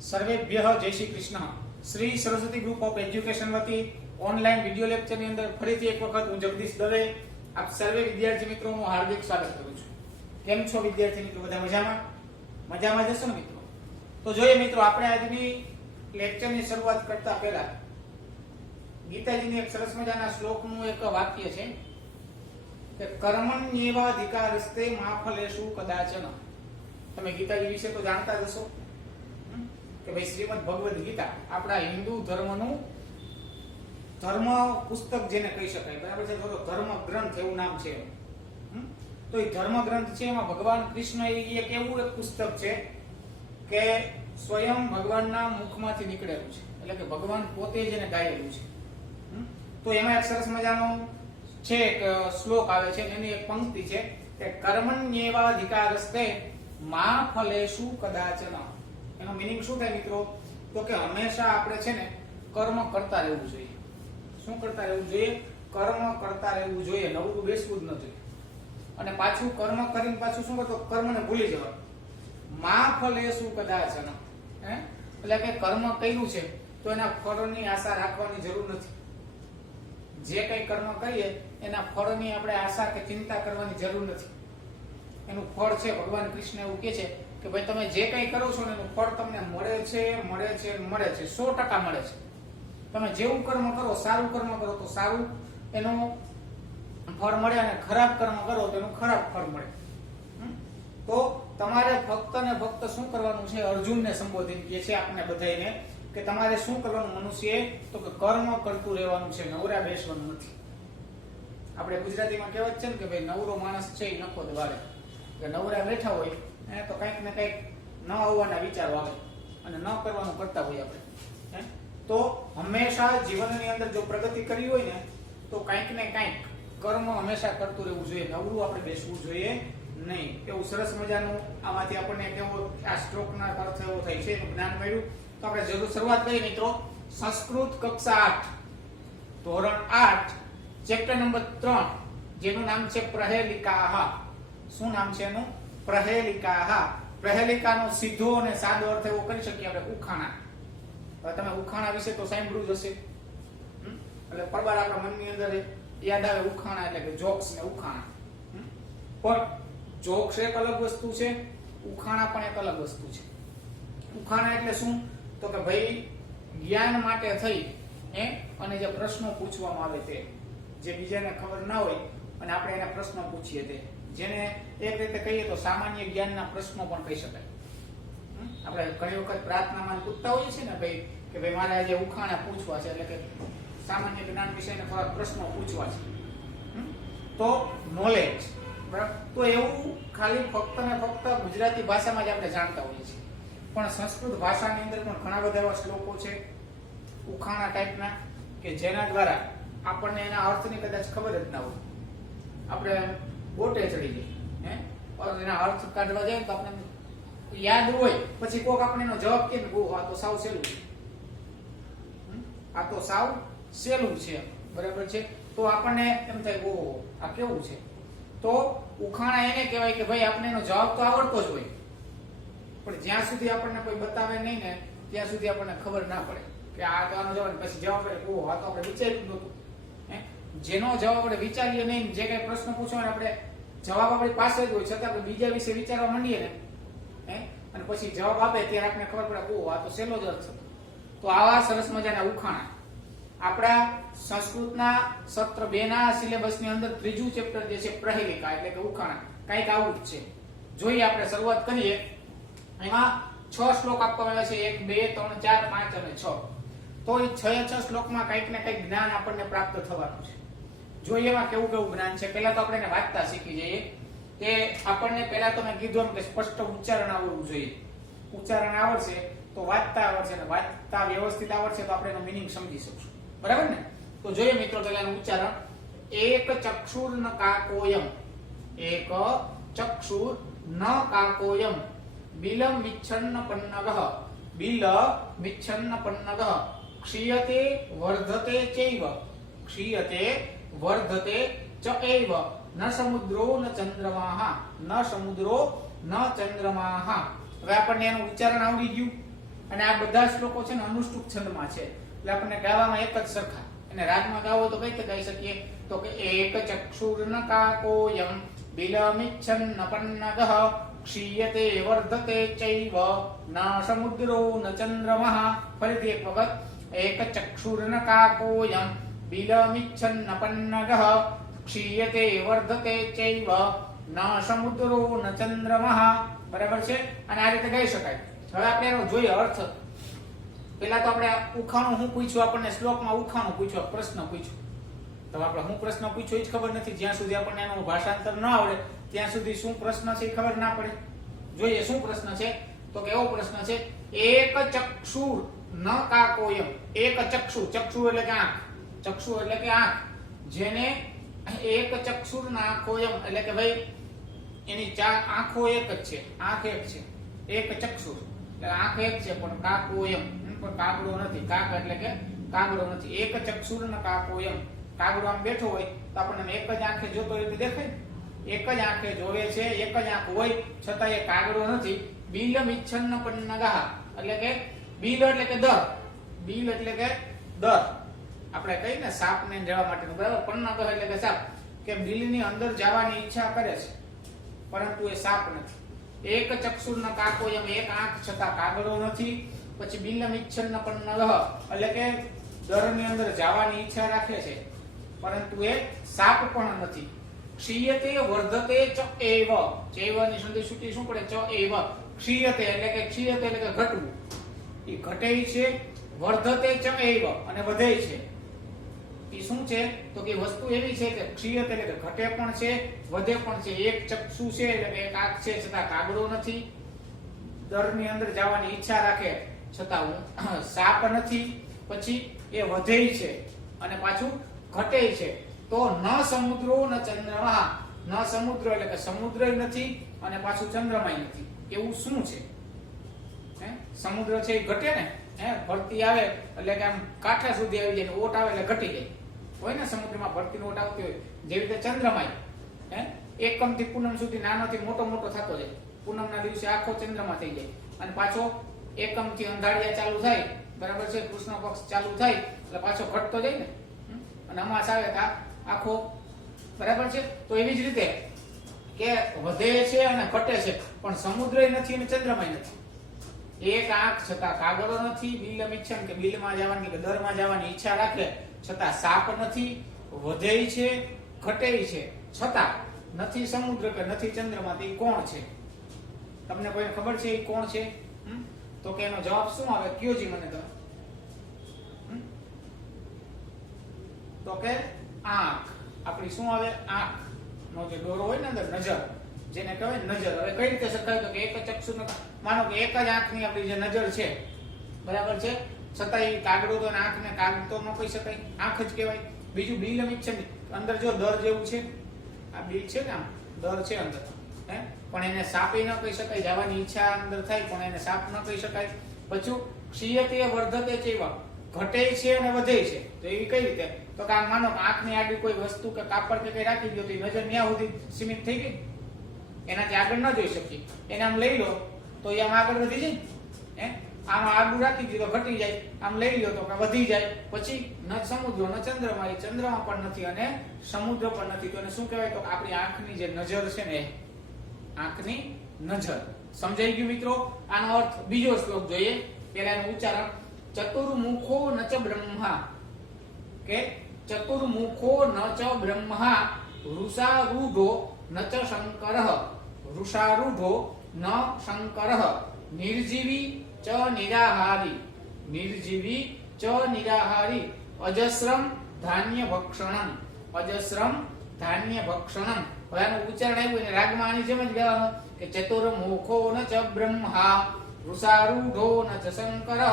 સર્વેભ્યઃ જય Shri Krishna. Shri Saraswati group of education વતી online video lecture ની અંદર ફરીથી એક વખત હું જગદીશ દવે આપ સર્વે વિદ્યાર્થી મિત્રોનું હાર્દિક સ્વાગત કરું છું। કેમ છો વિદ્યાર્થી મિત્રો? બધા મજામાં? મજામાં જશો ને મિત્રો? તો જોઈએ મિત્રો, આપણે આજની લેક્ચરની શરૂઆત કરતા પહેલા ગીતાજીની એક સરસ મજાના શ્લોકનું એક વાક્ય છે કે કર્મણ્યેવાધિકારસ્તે મા ફલેષુ કદાચન। તમે ગીતાજી વિશે તો જાણતા જ હશો કે ભાઈ શ્રીમદ ભગવદ ગીતા આપણા હિન્દુ ધર્મનું ધર્મ પુસ્તક જેને કહી શકાય, બરાબર છે? તો ધર્મ ગ્રંથ એવું નામ છે। તો એ ધર્મ ગ્રંથ છે, એમાં ભગવાન કૃષ્ણ એક એવું એક પુસ્તક છે કે સ્વયં ભગવાનના મુખમાંથી નીકળેલું છે, એટલે કે ભગવાન પોતે જ એને ગાયેલું છે। તો એમાં એક સરસ મજાનો છે એક શ્લોક આવે છે, એની એક પંક્તિ છે કે કર્મણ્યેવાધિકારસ્તે મા ફલેષુ કદાચન। એનો મીનિંગ શું થાય મિત્રો? તો કે હંમેશા આપણે છે ને કર્મ કરતા રહેવું જોઈએ। શું કરતા રહેવું જોઈએ? કર્મ કરતા રહેવું જોઈએ, નવરું બેસવું જ ન જોઈએ। અને પાછું કર્મ કરીને પાછું શું કરતો? કર્મને ભૂલી જવાનું। મા ફલેષુ કદાચન, એટલે કે કર્મ કર્યું છે તો એના ફળની આશા રાખવાની જરૂર નથી। જે કઈ કર્મ કરીએ એના ફળની આપણે આશા કે ચિંતા કરવાની જરૂર નથી। એનું ફળ છે, ભગવાન કૃષ્ણ એવું કહે છે કે ભાઈ તમે જે કઈ કરો છો ને એનું ફળ તમને મળે છે, મળે છે, મળે છે, 100% મળે છે। તમે જેવું કર્મ કરો, સારું કર્મ કરો તો સારું એનું ફળ મળે, અને ખરાબ કર્મ કરો તો એનું ખરાબ ફળ મળે। તો તમારે ફક્ત ને ફક્ત શું કરવાનું છે? અર્જુનને સંબોધિત કહે છે આપણે બધાને કે તમારે શું કરવાનું મનુષ્ય? તો કે કર્મ કરતું રહેવાનું છે, નવરા બેસવાનું નથી। આપણે ગુજરાતીમાં કહેવત છે ને કે ભાઈ નવરો માણસ છે એ નખો દબાડે, કે નવરા બેઠા હોય તો કંઈક ને કંઈક ન આવવાના વિચારો આવે અને ન કરવાનું કરતા હોય આપણે। તો હંમેશા જીવનની અંદર જો પ્રગતિ કરવી હોય ને તો કંઈક ને કંઈક કર્મ હંમેશા કરતું રહેવું જોઈએ, નવરું આપણે બેસવું જોઈએ નહીં। એવું સરસ મજાનું આમાંથી આપણને કેવો આ શ્લોકના અર્થ એવો થાય છે, એનું જ્ઞાન મળ્યું। તો આપણે જરૂર શરૂઆત કરીએ મિત્રો। સંસ્કૃત કક્ષા 8 ધોરણ 8 ચેપ્ટર નંબર 3 જેનું નામ છે પ્રહેલિકાહ। શું નામ છે એનું? પ્રહેલિકાહ। પ્રહેલિકાનો સીધો અને સાદો અર્થ એવો કરી શકીએ આપણે ઉખાણા। હવે તમે ઉખાણા વિશે તો સાંભળ્યું જ હશે, એટલે પરબાર આપણા મનની અંદર યાદ આવે ઉખાણા એટલે કે જોક્સ ને ઉખાણા। પણ જોક્સ એક અલગ વસ્તુ છે, ઉખાણા પણ એક અલગ વસ્તુ છે। ઉખાણા એટલે શું? તો કે ભાઈ જ્ઞાન માટે થઈ અને જે પ્રશ્નો પૂછવામાં આવે તે, જે બીજાને ખબર ના હોય અને આપણે એના પ્રશ્નો પૂછીએ તે, જેને એક રીતે કહીએ તો સામાન્ય જ્ઞાનના પ્રશ્નો પણ કહી શકાય। આપણે ઘણી વખત પ્રાર્થનામાં પૂછતા હોઈએ છીએ ને ભાઈ કે ભાઈ મારે આજે ઉખાણા પૂછવા છે, એટલે કે સામાન્ય જ્ઞાન વિશેને થોડા પ્રશ્નો પૂછવા છે, તો નોલેજ, બરાબર? તો એવું ખાલી ફક્ત ને ફક્ત ગુજરાતી ભાષામાં જ આપણે જાણતા હોઈએ છીએ, પણ સંસ્કૃત ભાષાની અંદર પણ ઘણા બધા એવા શ્લોકો છે ઉખાણા ટાઈપના કે જેના દ્વારા આપણને એના અર્થની કદાચ ખબર જ ના હોય, આપણે ગોટે ચડી જઈએ એના અર્થ કાઢવા જાય તો આપણે યાદ હોય, પછી કોક આપણે એનો જવાબ કે આ તો સાવ સહેલું છે, આ તો સાવ સહેલું છે, બરાબર છે? તો આપણને એમ થાય ઓહો આ કેવું છે? તો ઉખાણા એને કહેવાય કે ભાઈ આપણે એનો જવાબ તો આવડતો જ હોય, પણ જ્યાં સુધી આપણને કોઈ બતાવે નહીં ને ત્યાં સુધી આપણને ખબર ના પડે કે આ તો આનો જવાબ, પછી જવાબ કરે ઓહો આ તો આપણે વિચાર્યું નહોતું। જેનો જવાબ આપણે વિચારીએ નહીં, જે કઈ પ્રશ્ન પૂછો આપણે જવાબ આપણી પાસે જ હોય છતાં આપણે બીજા વિશે વિચારવા માંડીએ ને અને પછી જવાબ આપે ત્યારે આપણને ખબર પડે ઓહો આ તો સહેલો જ અર્થ હતો। તો આવા સરસ મજાના ઉખાણા આપણા સંસ્કૃતના સત્ર 2 ના સિલેબસની અંદર ત્રીજું ચેપ્ટર જે છે પ્રહેલિકા એટલે કે ઉખાણા, કંઈક આવું જ છે। જોઈએ આપણે શરૂઆત કરીએ। એમાં 6 શ્લોક આપવામાં આવ્યા છે, 1 2 3 4 5 અને 6। તો એ 6 શ્લોકમાં કંઈક ને કંઈક જ્ઞાન આપણને પ્રાપ્ત થવાનું છે। જોઈએ એમાં કેવું કેવું જ્ઞાન છે। પહેલા તો આપણે એને વાંચતા શીખી જઈએ કે આપણને પહેલા તો મેં કીધું એમ કે સ્પષ્ટ ઉચ્ચારણ આવડવું જોઈએ। ઉચ્ચારણ આવડશે તો વાંચતા આવડશે, અને વાંચતા વ્યવસ્થિત આવડશે તો આપણે એનો મીનિંગ સમજી શકશું, બરાબર ને? તો જોઈએ મિત્રો પહેલાનું ઉચ્ચારણ। એક ચક્ષુર ન કાકોયમ, એક ચક્ષુર ન કાકોયમ, બિલમ વિચ્છન્ન પન્નગઃ, બિલ વિચ્છન્ન પન્નગઃ, ક્ષીયતે વર્ધતે ચૈવ, ક્ષીયતે વર્ધતે ચ એવ, ન સમુદ્રો ન ચંદ્રમાઃ, ન સમુદ્રો ન ચંદ્રમાઃ। હવે આપણને એનું ઉચ્ચારણ આવડી ગયું। અને આ બધા શ્લોકો છે ને અનુષ્ટુપ છંદમાં છે, એટલે આપણને ગાવામાં એક જ સરખા. અને રાગમાં ગાવો તો કઈ રીતે ગાઈ શકીએ? તો કે એક ચક્ષુર્નકાકોયમ બિલમિચ્છન્નપન્નગઃ ક્ષીયતે વર્ધતે ચૈવ ન સમુદ્રો ન ચંદ્રમઃ. ફરીથી એક વખત. એક ચક્ષુર્નકાકોયમ બિલમિચ્છન્નપન્નગઃ ક્ષીયતે વર્ધતે ચૈવ ન સમુદ્રો ન ચંદ્રમઃ. બરાબર છે? અને આ રીતે ગાઈ શકાય. હવે આપણે એનો જોઈએ અર્થ. પેલા તો આપણે ઉખાણું હું પૂછ્યું, આપણને શ્લોકમાં ઉખાણું પૂછ્યું, પ્રશ્ન પૂછ્યો. તો આપણે હું પ્રશ્ન પૂછ્યો એ જ ખબર નથી. જ્યાં સુધી આપણને એનું ભાષાંતર ન આવડે ત્યાં સુધી શું પ્રશ્ન છે એ ખબર ના પડે. જોઈએ શું પ્રશ્ન છે. તો કેવો પ્રશ્ન છે? એક ચક્ષુર ન કાકોયમ. એક ચક્ષુ, ચક્ષુ એટલે કે આંખ, ચક્ષુ એટલે કે આંખ, જેને એક ચક્ષુર ના કોયમ એટલે કે ભાઈ એની ચાર આંખો એક જ છે, આંખ એક છે. એક ચક્ષુર એટલે આંખ એક છે પણ કાકોયમ, પણ કાગડો નથી. કાક એટલે કે કાગડો નથી. એક ચક્ષુર ન કાકોયમ. કાગડો આમ બેઠો હોય તો આપણને એક જ આંખે જોતો હોય તો દેખાય. એક જ આંખે જોવે છે, એક જ આંખ હોય છતાં એ કાગડો નથી. બિલમિચ્છન્નપન્નગઃ એટલે કે બિલ એટલે કે દર, બિલ એટલે કે દર. આપણે કહીએ ને સાપને જવા માટેનું, બરાબર? પન્નગઃ એટલે કે સાપ, કે બિલની અંદર જવાની ઈચ્છા કરે છે પરંતુ એ સાપ નથી. એક ચક્ષુર્ન કાકોયમ, એક આંખ છતાં કાગડો નથી. પછી બિલમિચ્છન્નપન્નગઃ એટલે કે દરની અંદર જવાની ઈચ્છા રાખે છે પરંતુ એ સાપ પણ નથી. ક્ષીયતે વર્ધતે ચ એવ. ચૈવની સંધિ સૂટી શું પડે? ચ એવ. ક્ષીયતે એટલે કે ક્ષીયતે એટલે કે ઘટવું, એ ઘટે છે. વર્ધતે ચ એવ અને વધે છે. એ શું છે? તો કે વસ્તુ એવી છે કે ક્ષીયતે એટલે કે ઘટે પણ છે, વધે પણ છે. એક ચક્ષુ છે એટલે કે એક આંખ છે છતાં કાગડો નથી. દરની અંદર જવાની ઈચ્છા રાખે છતાં સાપ નથી. પછી એ વધે છે અને પાછું ઘટે છે. તો ન સમુદ્રો ન ચંદ્રમા. ન સમુદ્ર એટલે કે સમુદ્ર નથી અને પાછું ચંદ્રમાય નથી. એવું શું છે? સમુદ્ર છે એ ઘટે ને, ભરતી આવે એટલે કે આમ કાંઠા સુધી આવી જાય, ઓટ આવે એટલે ઘટી જાય. હોય ને સમુદ્રમાં ભરતી ઓટ આવતી હોય, જેવી રીતે ચંદ્રમાય એકમ થી પૂનમ સુધી નાનોથી મોટો મોટો થતો જાય. પૂનમના દિવસે આખો ચંદ્રમા થઈ જાય અને પાછો એકમ થી અંધારિયા ચાલુ થાય, બરાબર છે? કૃષ્ણ પક્ષ ચાલુ થાય એટલે પાછો ઘટતો જાય ને, અને અમાસ આવે તો આખો, બરાબર છે? તો એવી જ રીતે કે વધે છે અને ઘટે છે પણ સમુદ્રય નથી અને ચંદ્રમાય નથી. એક આંખ છતાં કાગડો નથી. બિલમિચ્છન કે બિલમાં જવાની કે દરમાં જવાની ઈચ્છા રાખે છતાં સાપ નથી. વધે છે, ઘટે છે છતાં નથી સમુદ્ર કે નથી ચંદ્રમા. તે કોણ છે? તમને કોઈ ખબર છે એ કોણ છે? તો કે એનો જવાબ શું આવે? કયો જી મને તમે. તો કે આંખ. આપણી શું આવે? આંખ નો જે દોરો હોય ને અંદર, નજર, જેને કહેવાય નજર. હવે કઈ રીતે શકાય? તો કે એક ચક્ષુ, માનો કે એક જ આંખની આપણી જે નજર છે, બરાબર છે, છતાં એ કાગડો તો આંખને કાગડો તો ન કહી શકાય, આંખ જ કહેવાય. બીજું બિલમિચ્છન, અંદર જો દર જેવું છે, આ બિલ છે ને, આમ દર છે અંદર, પણ એને સાપ ન કહી શકાય. જવાની ઈચ્છા અંદર થાય પણ એને સાપ ન કહી શકાય. પછી ક્ષીયતે વર્ધતે ચૈવ, ઘટે છે અને વધે છે. તો એવી કઈ રીતે? તો કે આમ માનો કે આંખની આગળ કોઈ વસ્તુ કે કાપડ કે કઈ રાખી દો તો નજર ન્યા સુધી સીમિત થઈ ગઈ, એનાથી આગળ ન જોઈ શકીએ. એને આમ લઈ લો તો એ આમ આગળ વધી જાય. આમ આગળ રાખી દીધો ઘટી જાય, આમ લઈ લો તો વધી જાય. પછી ન સમુદ્ર ન ચંદ્રમા, એ ચંદ્રમા પણ નથી અને સમુદ્ર પણ નથી. તો એને શું કહેવાય? તો આપણી આંખની જે નજર છે ને, આંખની નજર. સમજાઈ ગયું મિત્રો? આનો અર્થ બીજો શ્લોક જોઈએ. પેલા એનું ઉચ્ચારણ. ચતુર્મુખો ન ચ બ્રહ્મા, કે ચતુર્મુખો ન ચ બ્રહ્મા વૃષારૂઢો ન ચ શંકરઃ. વૃષારૂઢો ન શંકરઃ. નિર્જીવી ચ નિરાહારી. નિર્જીવી ચ નિરાહારી. અજસ્રમ ધાન્ય ભક્ષણમ. અજસ્રમ ધાન્ય ભક્ષણમ. હવે આનું ઉચ્ચારણ આવ્યું એને રાગમાં આની જેમ જ ગાવાનું કે ચતુર્મુખો ન ચ બ્રહ્મા વૃષારૂઢો ન ચ શંકરઃ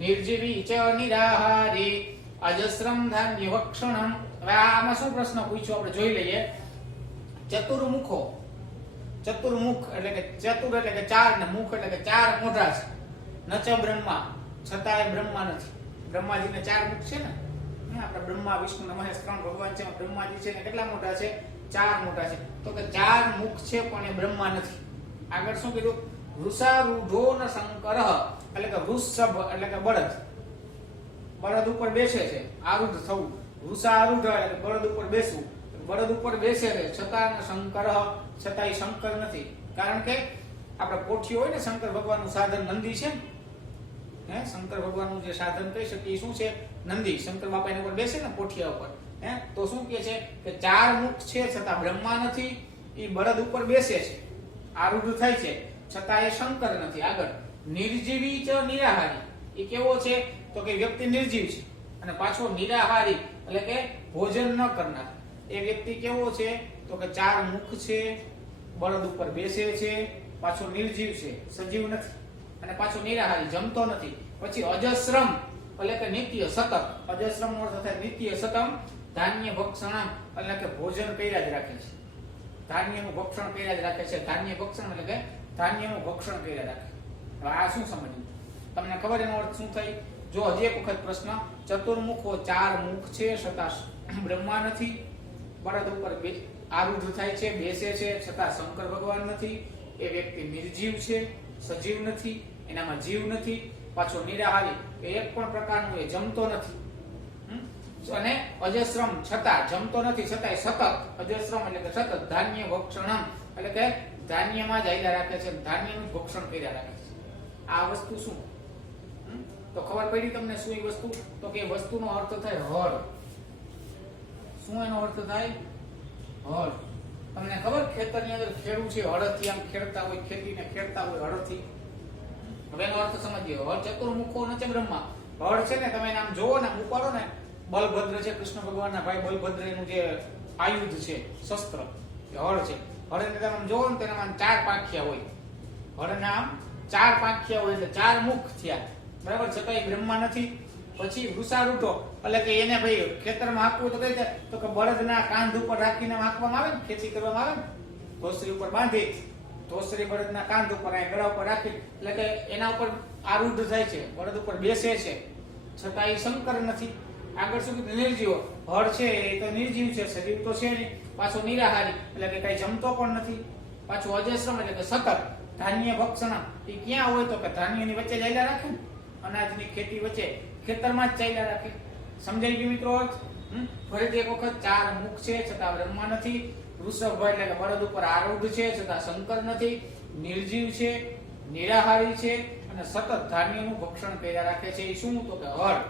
નિર્જીવી ચ નિરાહારી અજસ્રમ ધાન્ય ભક્ષણમ. હવે આમાં શું પ્રશ્ન પૂછ્યો આપણે જોઈ લઈએ. ચતુર્મુખો, ચતુર્મુખ એટલે કે ચતુર એટલે કે ચાર ને મુખ એટલે કે ચાર મોઢા છે. ન ચ બ્રહ્મા, છતાં એ બ્રહ્મા નથી. બ્રહ્માજીને ચાર મુખ છે ને, આપણા બ્રહ્મા વિષ્ણુ ને મહેશ ત્રણ ભગવાન છે. બ્રહ્માજી છે ને કેટલા મોટા છે? ચાર મોટા છે. તો કે ચાર મુખ છે પણ એ બ્રહ્મા નથી. આગળ શું કીધું? વૃષારૂઢો ન શંકરઃ એટલે કે વૃષભ એટલે કે બળદ, બળદ ઉપર બેસે છે, આરૂઢ થવું, વૃષારૂઢ એટલે બળદ ઉપર બેસવું, બળદ ઉપર બેસે છે છતાં શંકરઃ છતાંય શંકર નથી. કારણ કે આપણે પોઠિયો હોય ને શંકર ભગવાનનું સાધન નંદી છે ને, શંકર ભગવાનનું જે સાધન કહી શકીએ શું છે? નંદી. શંકર બાપા એના ઉપર બેસે ને પોઠિયા ઉપર, તો શું કે છે કે ચાર મુખ છે છતાં બ્રહ્મા નથી, એ બળદ ઉપર બેસે છે, આરૂઢ થાય છે, છતાં એ શંકર નથી. આગળ નિર્જીવી ચ નિરાહારી, એ કેવો છે તો કે વ્યક્તિ નિર્જીવ છે અને પાછો નિરાહારી એટલે કે ભોજન ન કરનાર. એ વ્યક્તિ કેવો છે તો કે ચાર મુખ છે, બળદ ઉપર બેસે છે, પાછો નિર્જીવ છે, સજીવ નથી, અને પાછો નિરાહારી, જમતો નથી. પછી અજસ્રમ એટલે કે નિત્ય સતત, અજસ્રમ નો અર્થ થાય નિત્ય સતમ, ધાન્ય ભક્ષણમ એટલે કે ભોજન કર્યા જ રાખે છે, ધાન્યનું ભક્ષણ કર્યા જ રાખે છે. ધાન્ય ભક્ષણ એટલે કે ધાન્યનું ભક્ષણ કર્યા રાખે. હવે આ શું સમજ્યું તમને ખબર? એનો અર્થ શું થાય? જો હજી એક વખત પ્રશ્ન, ચતુર્મુખો ચાર મુખ છે છતાં બ્રહ્મા નથી, બળદ ઉપર આરૂઢ થાય છે, બેસે છે, છતાં શંકર ભગવાન નથી, એ વ્યક્તિ નિર્જીવ છે, સજીવ નથી, એનામાં જીવ નથી, પાછો નિરાહારી, એક પણ પ્રકારનું એ જમતો નથી, અને અજસ્રમ છતાં જમતો નથી, છતાંય સતત, અજસ્રમ એટલે કે સતત, ધાન્ય ભક્ષણમ એટલે કે ધાન્યમાં જ આયલા રાખે છે, ધાન્યનું ભક્ષણ કર્યા રાખે છે. આ વસ્તુ શું? તો ખબર પડી તમને શું એ વસ્તુ? તો કે વસ્તુનો અર્થ થાય હળ. શું એનો અર્થ થાય? હળ. તમને ખબર ખેતરની અંદર ખેડૂ છે, હળથી આમ ખેડતા હોય, ખેતીને ખેડતા હોય હળથી. હવે એનો અર્થ સમજીએ. હળ ચતુર્મુખો ન છે બ્રહ્મા. હળ છે ને તમે આમ જોવો ને, ઉપાડો ને, બલભદ્ર છે, કૃષ્ણ ભગવાનના ભાઈ બલભદ્રનું જે આયુધ છે, શસ્ત્ર, એ હળ છે. હળને તમે આમ જોવો ને તેનામાં ચાર પાંખિયા હોય. હળના આમ ચાર પાંખિયા હોય એટલે ચાર મુખ થયા, બરાબર, છતાંય બ્રહ્મા નથી. પછી વૃષારૂઢો એટલે કે એને ભાઈ ખેતરમાં હાંકવું તો કઈ રીતે? તો કે બળદના કાંધ ઉપર રાખીને હાંકવામાં આવે ને, ખેતી કરવામાં આવે ને, ધોસરી ઉપર બાંધી, ધોસરી બળદના કાંધ ઉપર, ગળા ઉપર રાખી, એટલે કે એના ઉપર આરૂઢ થાય છે, બળદ ઉપર બેસે છે, છતાં એ શંકર નથી. આગળ શું કીધું? નિર્જીવ. હળ છે એ તો નિર્જીવ છે, સજીવ તો છે નહીં, પાછો નિરાહારી એટલે કે કઈ જમતો પણ નથી, પાછું અજસ્રમ એટલે કે સતત, ધાન્ય ભક્ષણ, એ ક્યાં હોય તો કે ધાન્યની વચ્ચે ચાલ્યા રાખે ને, અનાજની ખેતી વચ્ચે ખેતરમાં જ ચાલ્યા રાખે. સમજાઈ ગયું મિત્રો અર્થ? ફરીથી એક વખત, ચાર મુખ છે છતાં બ્રહ્મા નથી, વૃષભ એટલે કે બળદ ઉપર આરૂઢ છે છતાં શંકર નથી, નિર્જીવ છે, નિરાહારી છે, અને સતત ધાન્યનું ભક્ષણ કર્યા રાખે છે. એ શું? તો કે હળ.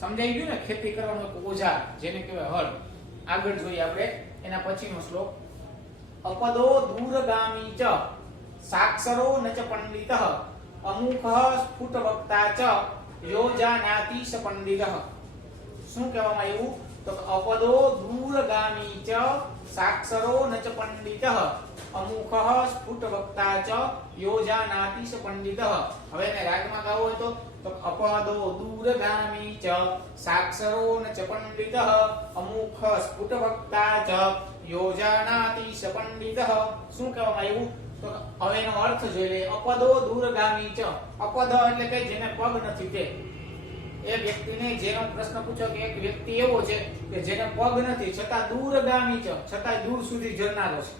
સમજાઈ ગયું ને? ખેતી કરવાનું એક ઓજાર જેને કહેવાય હળ. આગળ જોઈએ આપણે એના પછીનો શ્લોક. અપદો દૂરગામી ચ સાક્ષરો ન ચ પંડિતઃ અમુખઃ સ્ફુટ વક્તા ચ યો જાનાતિ સ પંડિતઃ. શું કહેવામાં આવ્યું? તો અપદો દૂરગામી ચ સાક્ષરો ન ચ પંડિતઃ અમુખઃ સ્ફુટ વક્તા ચ યો જાનાતિ સ પંડિતઃ. હવે એને રાગમાં ગાવો હોય તો અપદો દૂરગામી ચ સાક્ષરો ન ચ પંડિતઃ અમુખ સ્ફુટ વક્તા ચ યો જાનાતિ સ પંડિતઃ. શું કહેવામાં આવ્યું? તો હવે એનો અર્થ જોઈ લે. અપદો દૂરગામી ચ, અપદ એટલે કે જેને પગ નથી તે, એ વ્યક્તિને જેનો પ્રશ્ન પૂછ્યો કે એક વ્યક્તિ એવો છે કે જેને પગ નથી છતાં દૂરગામી ચ, છતાં દૂર સુધી જનારો છે.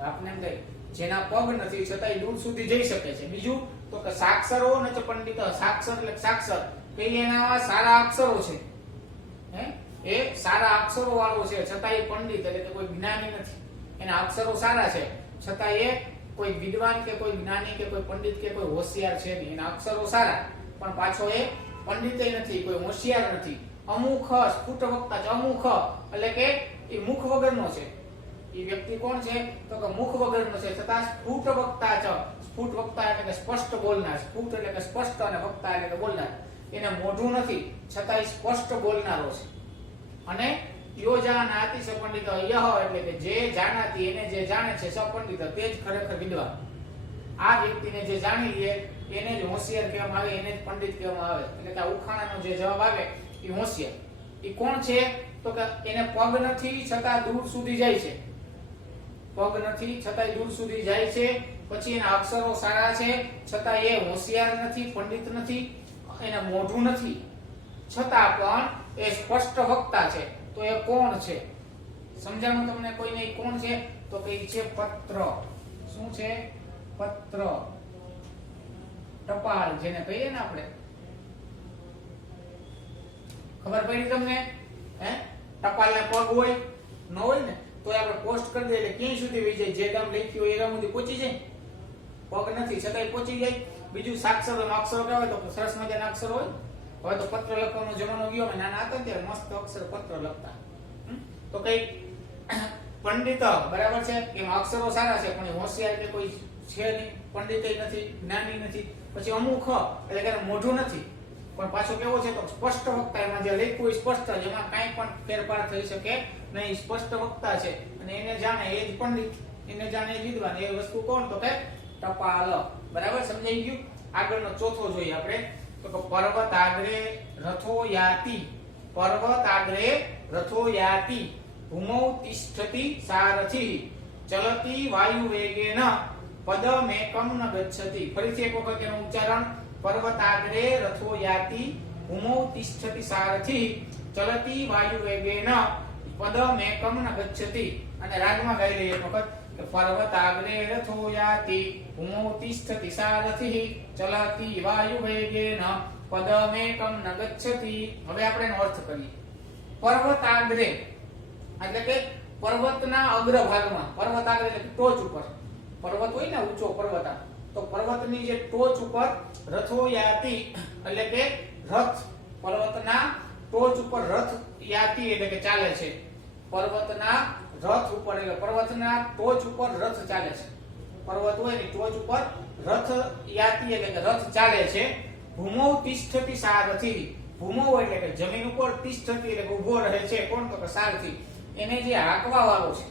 આપને એમ કહે જેના પગ નથી છતાં દૂર સુધી જઈ શકે છે. બીજું તો કે સાક્ષરો ન ચ પંડિત, સાક્ષર એટલે સાક્ષર, કે એના સારા અક્ષરો છે, એ સારા અક્ષરો વાળો છે, છતાં એ પંડિત એટલે કે કોઈ જ્ઞાની નથી. એના અક્ષરો સારા છે છતાં એ કોઈ વિદ્વાન કે કોઈ જ્ઞાની કે કોઈ પંડિત કે કોઈ હોશિયાર છે નહીં. એના અક્ષરો સારા પણ પાછો એ પંડિત નથી, કોઈ હોશિયાર નથી. અમુખ સ્ફુટ વક્તા, અમુખ એટલે કે એ મુખ વગરનો છે. એ વ્યક્તિ કોણ છે? તો કે મુખ વગરનો છે છતાં સ્ફુટ વક્તા છે. સ્ફુટ વક્તા એટલે કે સ્પષ્ટ બોલનાર, સ્ફુટ એટલે કે સ્પષ્ટ અને વક્તા એટલે કે બોલનાર. એને મોઢું નથી છતાં સ્પષ્ટ બોલનારો છે. અને યો જાનાતિ સ પંડિત, યહ એટલે કે જે જાનાતી, એને જે જાણે છે, સ પંડિત તે જ ખરેખર વિદ્વાન. આ વ્યક્તિને જે જાણી લે એને જ હોશિયાર કહેવામાં આવે, એને જ પંડિત કહેવામાં આવે. એટલે કે આ ઉખાણાનો જે જવાબ આવે એ હોશિયાર. એ કોણ છે? તો કે એને પગ નથી છતાં દૂર સુધી જાય છે, પગ નથી છતાં દૂર સુધી જાય છે. પછી એના અક્ષરો સારા છે છતાં એ હોશિયાર નથી, પંડિત નથી, એને મોઢું નથી, છતાં પણ એ સ્પષ્ટ વક્તા છે. તો એ કોણ છે? સમજાણું તમને કોઈને? કોણ છે? તો કે છે પત્ર. શું છે? પત્ર. ટપાલ જેને કહીએ ને આપણે, ખબર પડી તમને? હે, ટપાલના પગ હોય ન હોય ને તો આપણે પોસ્ટ કરી દઈએ એટલે ક્યાં સુધી વહી જાય, જે ગામ લખ્યું હોય એ ગામ સુધી પહોંચી જાય. પગ નથી છતાંય પહોંચી જાય. બીજું સાક્ષર અક્ષરો કહેવાય તો સરસ મજાના અક્ષરો હોય. હવે તો પત્ર લખવાનો જમાનો ગયો, અમે નાના હતા ત્યારે મસ્ત અક્ષર પત્ર લખતા. તો કઈ પંડિત બરાબર છે એમાં અક્ષરો સારા છે પણ હોશિયાર કે કોઈ છે નહીં, પંડિત નથી, જ્ઞાની નથી. પછી અમુક એટલે કે મોઢું નથી પણ પાછો કેવો છે તો સ્પષ્ટ વક્તા, એમાં જે લખ્યું સ્પષ્ટ, જેમાં કાંઈ પણ ફેરફાર થઈ શકે નહીં, સ્પષ્ટ વક્તા છે. અને એને જાણે એ જ પંડિત, એને જાણે એ જ વિદ્વાન. એ વસ્તુ કોણ? તો કે ટપાલ. બરાબર, સમજાઈ ગયું? આગળનો ચોથો જોઈએ આપણે તો કે પર્વત આગરે રથો યાતિ. પર્વત આગરે રથો યાતિ ભૂમૌ તિષ્ઠતિ સારથિ ચલતિ વાયુ વેગેન પદમેકમ ન ગચ્છતિ. ફરીથી એક વખત એનું ઉચ્ચારણ. પર્વત આગરે રથો યાતિ ભૂમૌ તિષ્ઠતિ સારથિ ચલતિ વાયુ વેગેન પદમેકમ ન ગચ્છતિ. અને રાગમાં ગાઈ લઈએ એક વખત કે પર્વત આગરે રથો યાતિ ભૂમૌ તિષ્ઠતિ સારથિ ચલતિ વાયુ વેગેન પદમેકમ ન ગચ્છતિ. હવે આપણે એનો અર્થ કરીએ. પર્વત આગરે એટલે કે પર્વતના અગ્રભાગમાં, પર્વત આગળ એટલે ટોચ ઉપર. પર્વત હોય ને ઊંચો પર્વત, તો પર્વતની જે ટોચ ઉપર રથો યાતિ એટલે કે રથ, પર્વતના ટોચ ઉપર રથ યાતિ એટલે કે ચાલે છે. પર્વતના રથ ઉપર એટલે પર્વતના ટોચ ઉપર રથ ચાલે છે. પર્વત હોય ને ટોચ ઉપર રથ યાતિ એટલે કે રથ ચાલે છે. ભૂમૌ તિષ્ઠતિ સારથિ. ભૂમૌ એટલે કે જમીન ઉપર, તિષ્ઠતિ એટલે કે ઊભો રહે છે. કોણ? તો કે સારથી. એને જે હાંકવા વાળો છે,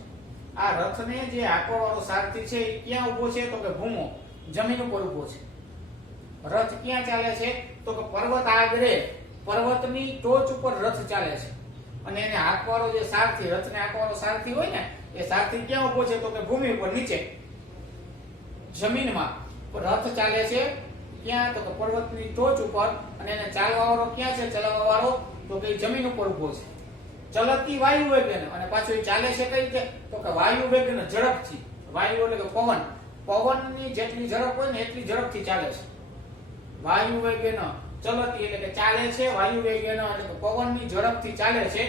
આ રથને જે હાંકવા વાળો સારથી છે એ ક્યાં ઊભો છે? તો કે ભૂમો, જમીન ઉપર ઊભો છે. રથ ક્યાં ચાલે છે? તો કે પર્વત આગરે, પર્વતની ટોચ ઉપર રથ ચાલે છે. અને એને હાંકવાળો જે સારથી, રથને હાંકવાળો સારથી હોય ને એ સારથી ક્યાં ઊભો છે? તો કે ભૂમિ ઉપર, નીચે જમીનમાં રથ ચાલે છે. ક્યાં? તો કે પર્વતની ટોચ ઉપર. અને એને ચાલવા વાળો ક્યાં છે? ચલાવવા વાળો તો કે જમીન ઉપર ઊભો છે. ચલતી વાયુ વેગન, અને પાછું એ ચાલે છે કઈ રીતે? તો કે વાયુ વેગન, ઝડપથી. વાયુ એટલે કે પવન, પવનની જેટલી ઝડપ હોય ને એટલી ઝડપથી ચાલે છે. વાયુ વેગન ચલતી એટલે કે ચાલે છે. વાયુ વેગન એટલે કે પવનની ઝડપથી ચાલે છે.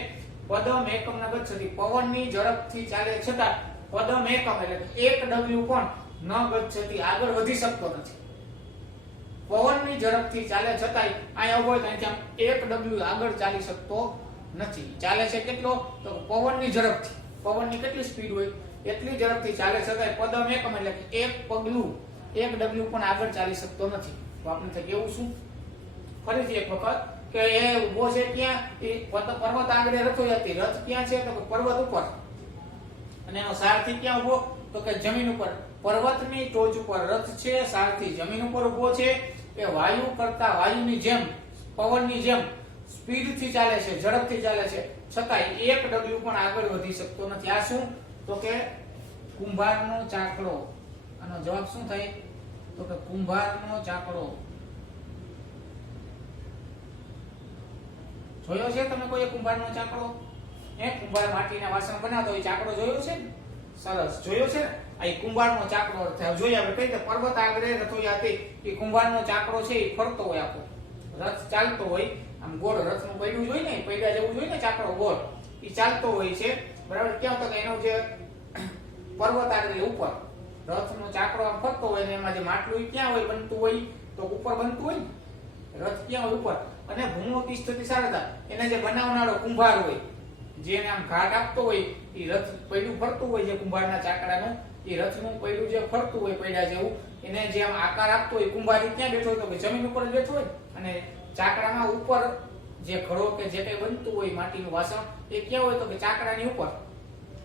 પદમ એકમ ન ગચ્છતિ. પવનની ઝડપથી ચાલે છતાં પદમ એકમ એટલે કે એક ડગલું પણ ન ગચ્છતિ, આગળ વધી શકતો નથી. પવનની ઝડપથી ચાલે છતાંય અહીંયા ઉભો હોય તો એક ડગલું આગળ ચાલી શકતો નથી. ચાલે છે કેટલો? તો પવનની ઝડપથી. પવનની કેટલી સ્પીડ હોય એટલી ઝડપથી ચાલે છતાંય પદમ એકમ એટલે કે એક પગલું, એક ડગલું પણ આગળ ચાલી શકતો નથી. તો આપણે થાય કેવું શું? ફરીથી એક વખત કે એ ઉભો છે ક્યાં? એ પર્વત આગળ રથો યાતિ. રથ ક્યાં છે? તો કે પર્વત ઉપર. અને એનો સારથી ક્યાં ઉભો? તો કે જમીન ઉપર. પર્વતની ટોચ ઉપર રથ છે, સારથી જમીન ઉપર ઉભો છે. એ વાયુ કરતા, વાયુની જેમ, પવનની જેમ સ્પીડથી ચાલે છે, ઝડપથી ચાલે છે, છતાંય એક ડગલું પણ આગળ વધી શકતો નથી. આ શું? તો કે કુંભારનો ચાકડો. આનો જવાબ શું થાય? તો કે કુંભારનો ચાકડો. જોયો છે તમે કોઈ કુંભારનો ચાકડો? કુંભાર માટીના વાસણ બનાવતો હોય, ચાકડો જોયો છે ને? સરસ, જોયો છે ને? આ કુંભારનો ચાકડો થાય. જોઈએ આપણે કઈ રીતે પર્વત આગળ રથો યાતિ. એ કુંભારનો ચાકડો છે એ ફરતો હોય, આખો રથ ચાલતો હોય આમ ગોળ. રથનું પૈડું જોઈ ને, પૈડા જેવું જોઈ ને ચાકડો ગોળ, એ ચાલતો હોય છે. બરાબર, ક્યાં તો એનો જે પર્વત આગળ ઉપર રથનો ચાકડો આમ ફરતો હોય ને એમાં જે માટલું ક્યાં હોય બનતું હોય? તો ઉપર બનતું હોય ને. રથ ક્યાં હોય? ઉપર. અને ભૂમો તિષ્ઠતિ સારથા, એને જે બનાવનારો કુંભાર હોય, જેને આમ ઘાટ આપતો હોય, એ રથ પૈડું ફરતું હોય, જે કુંભારના ચાકડાનું એ રથનું પૈડું જે ફરતું હોય પૈડા જેવું, એને જે આમ આકાર આપતો હોય, કુંભારી ક્યાં બેઠો હોય? તો કે જમીન ઉપર જ બેઠો હોય. અને ચાકડામાં ઉપર જે ઘડો કે જે કઈ બનતું હોય માટીનું વાસણ એ ક્યાં હોય? તો કે ચાકડાની ઉપર.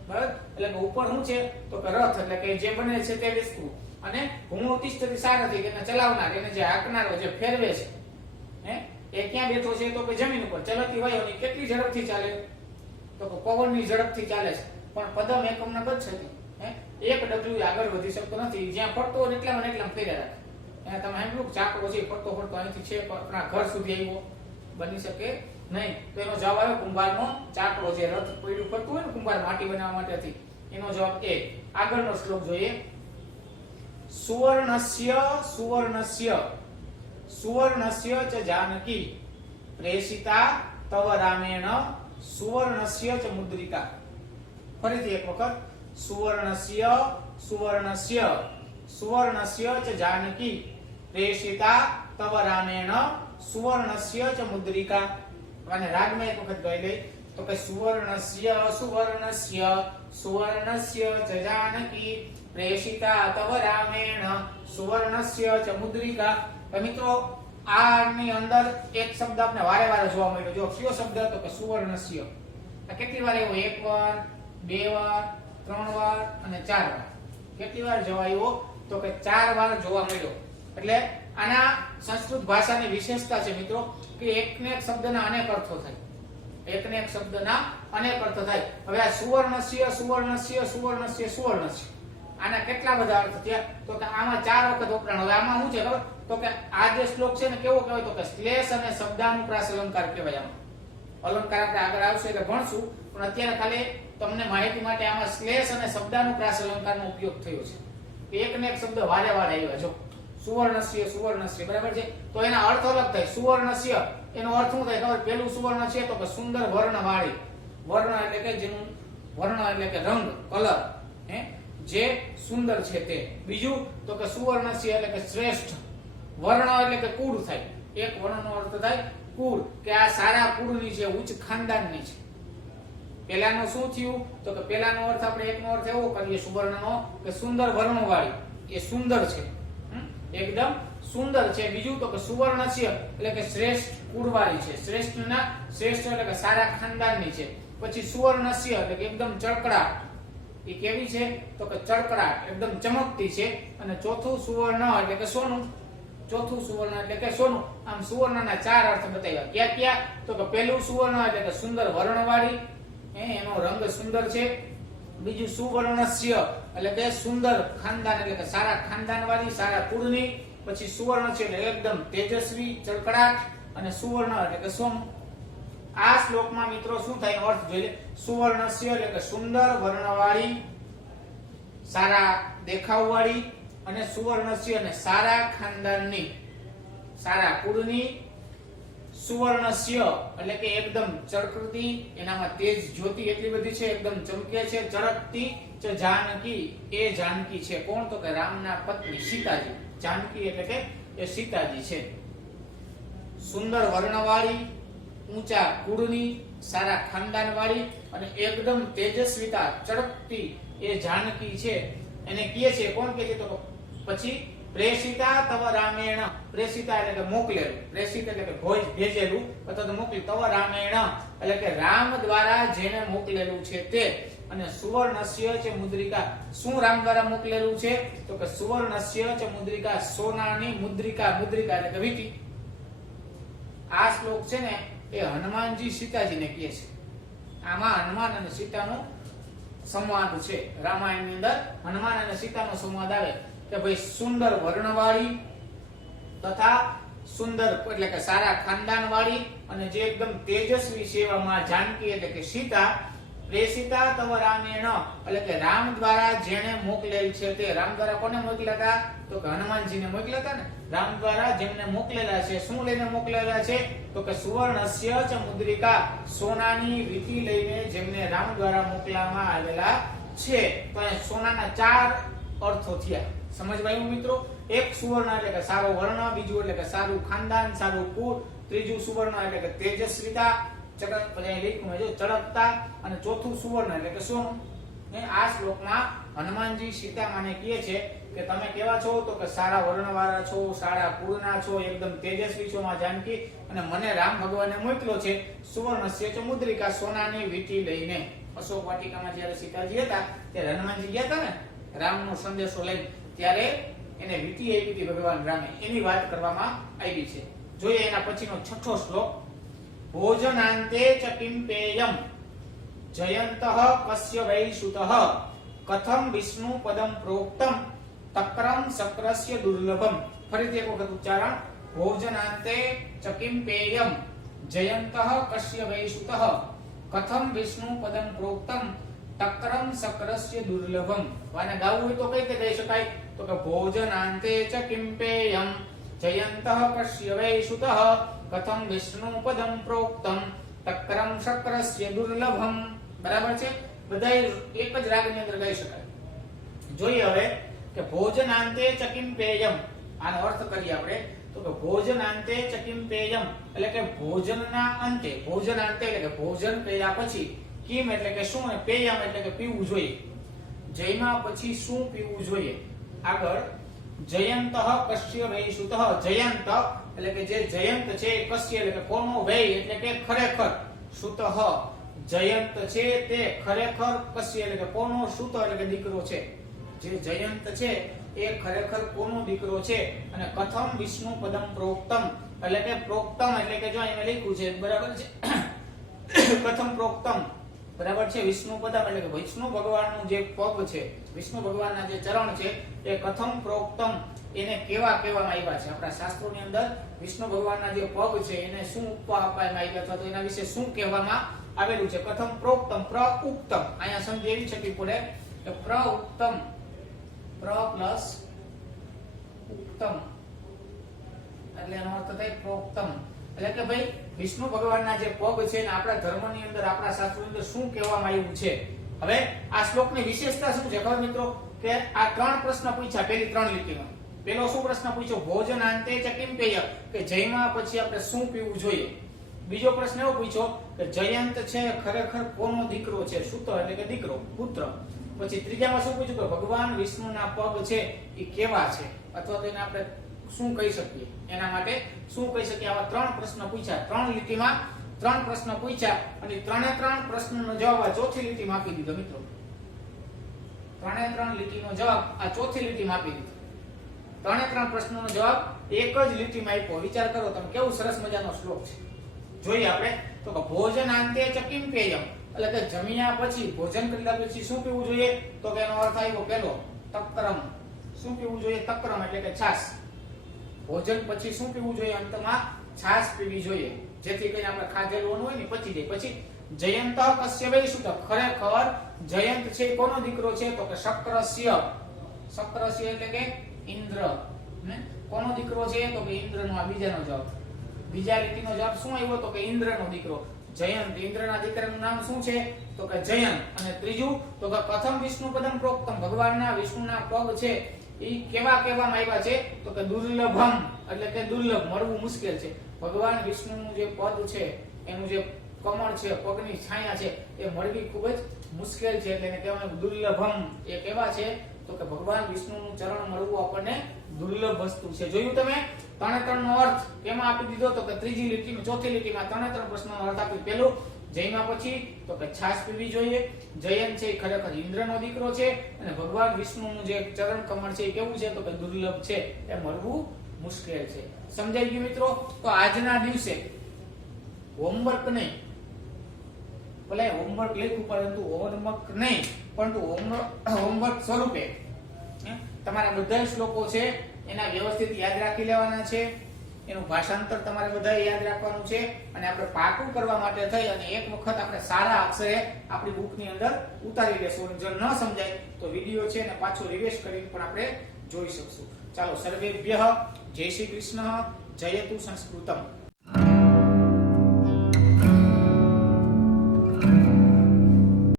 બરાબર, એટલે કે ઉપર શું છે? તો કે રથ એટલે કે જે બને છે તે વસ્તુ. અને ભૂમો તિષ્ઠતિ સારથિ, એને ચલાવનાર, એને જે હાંકનારો, જે ફેરવે છે, એ ક્યાં બેઠો છે? તો કે જમીન ઉપર. ચલતી વાયુની કેટલી ઝડપથી ચાલે? તો કે પવનની ઝડપથી ચાલે છે. પણ પદમ એકમ ન ગચ્છતિ. એક ડગલું આગળ વધી શકતો નથી. જ્યાં ફરતો હોય એટલામાં ને એટલામાં ફેર્યા રાખે. એને તમે સાંભળ્યું ચાકડો છે ફરતો ફરતો અહીંથી છે આપણા ઘર સુધી આવ્યો, બની શકે નહીં. તો એનો જવાબ આવ્યો કુંભારનો ચાકડો. જે રથ પૈડું ફરતું હોય ને કુંભાર માટી બનાવવા માટેથી, એનો જવાબ એ. આગળનો શ્લોક જોઈએ. સુવર્ણસ્ય સુવર્ણસ્ય સુવર્ણસ્ય ચ જાનકી પ્રેષિતા તવ રામેણ સુવર્ણસ્ય ચ મુદ્રિકા. ફરીથી એક વખત સુવર્ણસ્ય સુવર્ણસ્ય સુવર્ણસ્ય ચ જાનકી પ્રેષિતા તવ રામેણ સુવર્ણસ્ય ચ મુદ્રિકા. અને રાગમાં એક વખત ગાઈ લઈ તો કે સુવર્ણસ્ય સુવર્ણસ્ય સુવર્ણસ્ય ચ જાનકી પ્રેષિતા તવ રામેણ સુવર્ણસ્ય ચ મુદ્રિકા. તો મિત્રો આની અંદર એક શબ્દ આપણે વારે વારે જોવા મળ્યો. જો કયો શબ્દ હતો કે સુવર્ણસ્ય. આ કેટલી વાર આવ્યો? એક વાર, બે વાર, ત્રણ વાર અને ચાર વાર. કેટલી વાર જોવા આવ્યો? તો કે 4 વાર જોવા મળ્યો. એટલે આના સંસ્કૃત ભાષાની વિશેષતા છે મિત્રો કે એકને એક શબ્દના અનેક અર્થો થાય. એકને એક શબ્દના અનેક અર્થો થાય. હવે આ સુવર્ણસ્ય સુવર્ણસ્ય સુવર્ણસ્ય સુવર્ણસ્ય આના કેટલા બધા અર્થ થયા? તો કે આમાં 4 વખત વપરાણ. હવે આમાં શું છે ખબર? તો કે આ જે શ્લોક છે ને કેવો કહેવાય? તો કે શ્લેષ અને શબ્દાનુપ્રાસ અલંકાર કહેવાય. આમાં અલંકાર આપણે આગળ આવશે એટલે ભણશું, પણ અત્યારે ખાલી તમને માહિતી માટે આમાં શ્લેષ અને શબ્દાનુપ્રાસ અલંકારનો ઉપયોગ થયો છે. એકને એક શબ્દ વારે વારે આવ્યા. જો સુવર્ણસ્ય સુવર્ણસ્ય, બરાબર છે? તો એના અર્થ અલગ થાય. સુવર્ણસ્ય એનો અર્થ શું થાય ખબર? પેલું સુવર્ણ છે તો કે સુંદર વર્ણવાળી. વર્ણ એટલે કે જેનું વર્ણ એટલે કે રંગ, કલર, જે સુંદર છે તે. બીજું તો કે સુવર્ણસ્ય એટલે કે શ્રેષ્ઠ. વર્ણ એટલે કે કુળ થાય. એક વર્ણનો અર્થ થાય કુળ, કે આ સારા કુળની છે, ઉચ્ચ ખાનદાનની છે. પેલાનો શું થયું? તો કે પેલાનો અર્થ આપણે એકનો અર્થ એવો કરીએ સુવર્ણનો કે સુંદર વર્ણવાળી, એ સુંદર છે, એકદમ સુંદર છે. બીજું તો કે સુવર્ણસ્ય એટલે કે શ્રેષ્ઠ કુળવાળી છે. શ્રેષ્ઠના શ્રેષ્ઠ એટલે કે સારા ખાનદાનની છે. પછી સુવર્ણસ્ય એટલે કે એકદમ ચળકળાટ. એ કેવી છે? તો કે ચળકળાટ, એકદમ ચમકતી છે. અને ચોથું સુવર્ણ એટલે કે સોનું. ચોથું સુવર્ણ એટલે કે સોનું. આમ સુવર્ણના 4 અર્થ બતાવ્યા. ક્યાં ક્યાં? તો કે પહેલું સુવર્ણ એટલે કે સુંદર વર્ણવાળી, એનો રંગ સુંદર છે. બીજું સુવર્ણસ્ય એટલે કે સુંદર ખાનદાન, એટલે કે સારા ખાનદાનવાળી, સારા કુળની. પછી સુવર્ણ છે એટલે એકદમ તેજસ્વી, ચળકળાટ. અને સુવર્ણ એટલે કે સોનું. આ શ્લોકમાં મિત્રો શું થાય અર્થ જોઈ લે. સુવર્ણસ્ય એટલે કે સુંદર વર્ણવાળી, સારા દેખાવવાળી. અને સુવર્ણસ્ય અને સારા ખાનદાનની, સારા કુળની. સુવર્ણસ્ય એટલે કે એકદમ ચળકતી, એનામાં તેજ જ્યોતિ એટલી બધી છે, એકદમ ચમકે છે, ચળકતી. ચ જાનકી, એ જાનકી છે. કોણ? તો કે રામના પત્ની સીતાજી. જાનકી એટલે કે એ સીતાજી છે. સુંદર વર્ણવાળી, ઊંચા કુળની, સારા ખાનદાનવાળી અને એકદમ તેજસ્વીતા, ચળકતી એ જાનકી છે. એને કહે છે, કોણ કહે છે? તો પછી પ્રેષિતા તવ રામેણ. પ્રેષિતા એટલે કે મોકલેલું. પ્રેષિત એટલે કે ભેજેલું અથવા તો મોકલી. તવ રામેણ એટલે કે રામ દ્વારા જેને મોકલેલું છે તે. અને સુવર્ણસ્ય ચ મુદ્રિકા. શું રામ દ્વારા મોકલેલું છે? તો કે સુવર્ણસ્ય ચ મુદ્રિકા, સોનાની મુદ્રિકા. મુદ્રિકા એટલે કે વીંટી. આ શ્લોક છે ને એ હનુમાનજી સીતાજીને કહે છે. આમાં હનુમાન અને સીતાનો સંવાદ છે. રામાયણની અંદર હનુમાન અને સીતાનો સંવાદ આવે કે ભાઈ સુંદર વર્ણવાળી તથા સુંદર એટલે કે સારા ખાનદાનવાળી અને જે એકદમ તેજસ્વી સેવામાં જાનકી એટલે કે સીતા. પ્રેષિતા તવ રામેણ એટલે કે રામ દ્વારા જેને મોકલેલ છે તે. રામ દ્વારા કોને મોકલ્યા હતા? તો કે હનુમાનજીને મોકલ્યા હતા ને. રામ દ્વારા જેમને મોકલેલા છે, શું લઈને મોકલેલા છે? તો કે સુવર્ણસ્ય ચ મુદ્રિકા, સોનાની વીંટી લઈને જેમને રામ દ્વારા મોકલવામાં આવેલા છે. તો સોનાના 4 અર્થો થયા. સમજવાયું મિત્રો? એક સુવર્ણ એટલે કે સારો વર્ણ, બીજું એટલે કે સારું ખાનદાન, સારું કુળ, ત્રીજું સુવર્ણ એટલે કે તેજસ્વીતા, ચળકતા, અને ચોથું સુવર્ણ એટલે કે સોનું. આ શ્લોકમાં હનુમાનજી સીતામાને કહે છે કે તમે કેવા છો? તો કે સારા વર્ણવાળા છો, સારા કુળના છો, એકદમ તેજસ્વી છો માં જાનકી. અને મને રામ ભગવાને મોકલ્યો છે સુવર્ણસ્ય ચ મુદ્રિકા, સોનાની વીંટી લઈને. અશોક વાટિકામાં જ્યારે સીતાજી હતા ત્યારે હનુમાનજી ગયા હતા ને રામનો સંદેશો લઈને, ત્યારે એને વીંટી આપી હતી ભગવાન રામે. એની વાત કરવામાં આવી છે. જોઈએ એના પછીનો 6થો શ્લોક. ભોજનાંતે ચ કિં પેયમ જયંતઃ કસ્ય વૈ સુતઃ કથમ વિષ્ણુ પદમ પ્રોક્તમ તક્રમ શક્રસ્ય દુર્લભમ. ફરીથી એક વખત ઉચ્ચારણ. ભોજનાંતે ચ કિં પેયમ જયંતઃ કસ્ય વૈ સુતઃ કથમ વિષ્ણુ પદમ પ્રોક્તમ તક્રમ શક્રસ્ય દુર્લભમ. આને ગાવું હોય તો કઈ રીતે ગાઈ શકાય? તો કે ભોજનાંતે ચ કિં પેયમ, જયંતઃ કશ્ય વૈ સુતઃ કથમ વિષ્ણુ પદમ પ્રોક્તમ તક્રમ શક્રસ્ય દુર્લભમ. બરાબર છે, બધાય એક જ રાગની અંદર ગાઈ શકાય. જોઈએ હવે કે ભોજનાંતે ચકિમ પેયમ, આનો અર્થ કરીએ આપણે તો કે ભોજનાંતે ચકિમ પેયમ એટલે કે ભોજનના અંતે, ભોજનાંતે એટલે કે ભોજન કર્યા પછી, કિમ એટલે કે શું અને પેયમ એટલે કે પીવું જોઈએ. જયમાં પછી શું પીવું જોઈએ. આગળ જયંતઃ કશ્ય વૈ સુતઃ, જયંત એટલે કે જે જયંત છે કશ્ય એટલે કે કોનો, વૈ એટલે કે ખરેખર, સુતઃ જયંત છે તે ખરેખર, કશ્ય એટલે કે કોનો, સુત એટલે કે દીકરો છે. જે જયંત છે એ ખરેખર કોનો દીકરો છે. અને કથમ વિષ્ણુ પદમ પ્રોક્તમ એટલે કે પ્રોક્તમ એટલે કે જો અહીંયા લખ્યું છે બરાબર છે કથમ પ્રોક્તમ બરાબર છે, વિષ્ણુ પદમ એટલે કે વિષ્ણુ ભગવાનનું જે પગ છે, વિષ્ણુ ભગવાનના જે ચરણ છે એ કથમ પ્રોક્તમ એને કેવા કહેવામાં આવ્યા છે. આપણા શાસ્ત્રોની અંદર વિષ્ણુ ભગવાનના જે પગ છે એને શું ઉપમા આપવામાં આવ્યા અથવા તો એના વિશે શું કહેવામાં આવેલું છે. કથમ પ્રોક્તમ, પ્ર ઉક્તમ, અહીંયા સમજ એવી છે કે પડે કે પ્ર ઉક્તમ, પ્ર પ્લસ ઉક્તમ એટલે એનો અર્થ થાય પ્રોક્તમ. એટલે કે ભાઈ વિષ્ણુ ભગવાનના જે પગ છે ને આપણા ધર્મની અંદર, આપણા શાસ્ત્રોની અંદર શું કહેવામાં આવ્યું છે. હવે આ શ્લોકની વિશેષતા શું છે ખબર મિત્રો, કે આ ત્રણ પ્રશ્ન પૂછ્યા પહેલી ત્રણ લીટીમાં. પહેલો શું પ્રશ્ન પૂછ્યો, ભોજનાંતે ચકિમ પેય કે જયમાં પછી આપણે શું પીવું જોઈએ. બીજો પ્રશ્ન એવો પૂછ્યો કે જયંત છે ખરેખર કોનો દીકરો છે, સુત એટલે કે દીકરો, પુત્ર. પછી ત્રીજામાં શું પૂછ્યું કે ભગવાન વિષ્ણુના પગ છે એ કેવા છે અથવા તો એને આપણે શું કહી શકીએ, એના માટે શું કહી શકીએ. આવા ત્રણ પ્રશ્ન પૂછ્યા, ત્રણ લીટીમાં ત્રણ પ્રશ્ન પૂછ્યા અને ત્રણે ત્રણ પ્રશ્નનો જવાબ આ ચોથી લીટીમાં આપી દીધો મિત્રો. ત્રણે ત્રણ લીટીનો જવાબ આ ચોથી લીટીમાં આપી દીધો. ત્રણે ત્રણ પ્રશ્નોનો જવાબ એક જ લીટીમાં આપ્યો. વિચાર કરો તમે, કેવું સરસ મજાનો શ્લોક છે. જોઈએ આપણે તો કે ભોજનાંતે ચકિમ પેયમ એટલે કે જમ્યા પછી, ભોજન કર્યા પછી શું પીવું જોઈએ. તો કે એનો અર્થ આવ્યો પહેલો તક્રમ, શું પીવું જોઈએ, તક્રમ એટલે કે છાશ. ભોજન પછી શું પીવું જોઈએ, અંતમાં છાશ પીવી જોઈએ, જેથી કરીને આપણે ખાધેલું હોય ને પચી જાય. પછી જયંત કશ્ય વૈ સુત, ખરેખર જયંત છે કોનો દીકરો છે તો કે શક્રસ્ય, શક્રસ્ય એટલે કે ઇન્દ્ર ને કોનો દીકરો છે તો કે ઇન્દ્રનો. આ બીજાનો જવાબ, બીજા લીટીનો જવાબ શું આવ્યો તો કે ઇન્દ્રનો દીકરો જયંત. ઇન્દ્રના દીકરાનું નામ શું છે તો કે જયંત. અને ત્રીજું તો કે કથમ વિષ્ણુ પદમ પ્રોક્તમ, ભગવાનના વિષ્ણુના પગ છે એ કેવા કહેવામાં આવ્યા છે તો કે દુર્લભમ એટલે કે દુર્લભ, મળવું મુશ્કેલ છે. ભગવાન વિષ્ણુનું જે પદ છે, એનું જે કમળ છે, પગની છાયા છે એ મળવી ખૂબ જ મુશ્કેલ છે, એટલે એને કહેવાય દુર્લભમ. એ કેવા છે તો કે ભગવાન વિષ્ણુનું ચરણ મળવું આપણને દુર્લભ વસ્તુ છે. જોયું તમે, ત્રણે ત્રણનો અર્થ કેમાં આપી દીધો તો કે ત્રીજી લીટીમાં, ચોથી લીટીમાં ત્રણે ત્રણ પ્રશ્નોનો અર્થ આપી. પહેલું જયમાં પછી તો કે છાશ પીવી જોઈએ, જયંત છે એ ખરેખર ઇન્દ્રનો દીકરો છે, અને ભગવાન વિષ્ણુનું જે ચરણ કમળ છે એ કેવું છે તો કે દુર્લભ છે, એ મળવું મુશ્કેલ છે. સમજાઈ ગયું મિત્રો? તો આજના દિવસે હોમવર્ક નહીં, ભલે હોમવર્ક લખ્યું પરંતુ હોમવર્ક નહીં, પરંતુ હોમવર્ક સ્વરૂપે તમારા બધા શ્લોકો છે એના વ્યવસ્થિત યાદ રાખી લેવાના છે. એનું ભાષાંતર તમારે બધાએ યાદ રાખવાનું છે. અને આપણે પાકું કરવા માટે થઈ અને એક વખત આપણે સારા અક્ષરે આપણી બુકની અંદર ઉતારી લેશું. જો ન સમજાય તો વિડીયો છે ને પાછો રિવાઇઝ કરીને પણ આપણે જોઈ શકશું. ચાલો, સર્વેભ્યઃ જય શ્રી કૃષ્ણ, જયતુ સંસ્કૃતમ.